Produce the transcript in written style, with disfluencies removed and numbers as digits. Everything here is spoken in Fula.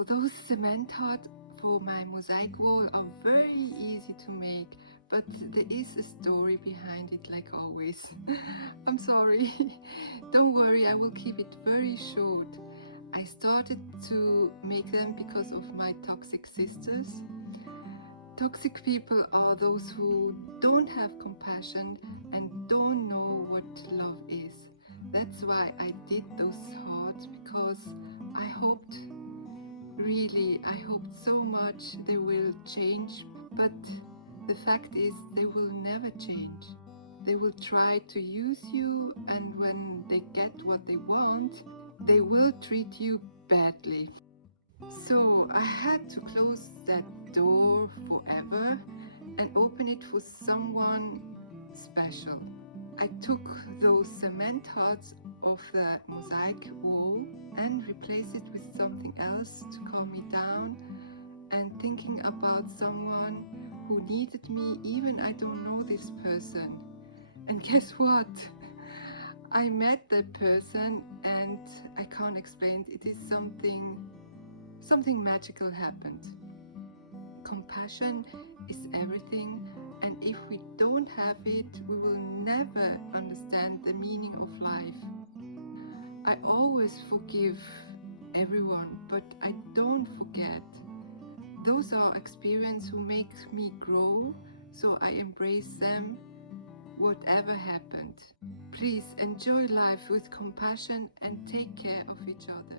So those cement hearts for my mosaic wall are very easy to make, but there is a story behind it, like always. I'm sorry. Don't worry, I will keep it very short. I started to make them because of my toxic sisters. Toxic people are those who don't have compassion and don't know what love is. That's why I did those hearts, because I hoped, really, I hoped so much they will change, but the fact is they will never change. They will try to use you, and when they get what they want, they will treat you badly. So I had to close that door forever and open it for someone special. I took those cement hearts off the mosaic wall and replaced it with something else to calm me down, and thinking about someone who needed me even I don't know this person. And guess what? I met that person and I can't explain it. It is something magical happened. Compassion is everything, and if we don't have it, we will never understand the meaning of life. I always forgive everyone, but I don't forget. Those are experiences who make me grow, so I embrace them, whatever happened. Please enjoy life with compassion and take care of each other.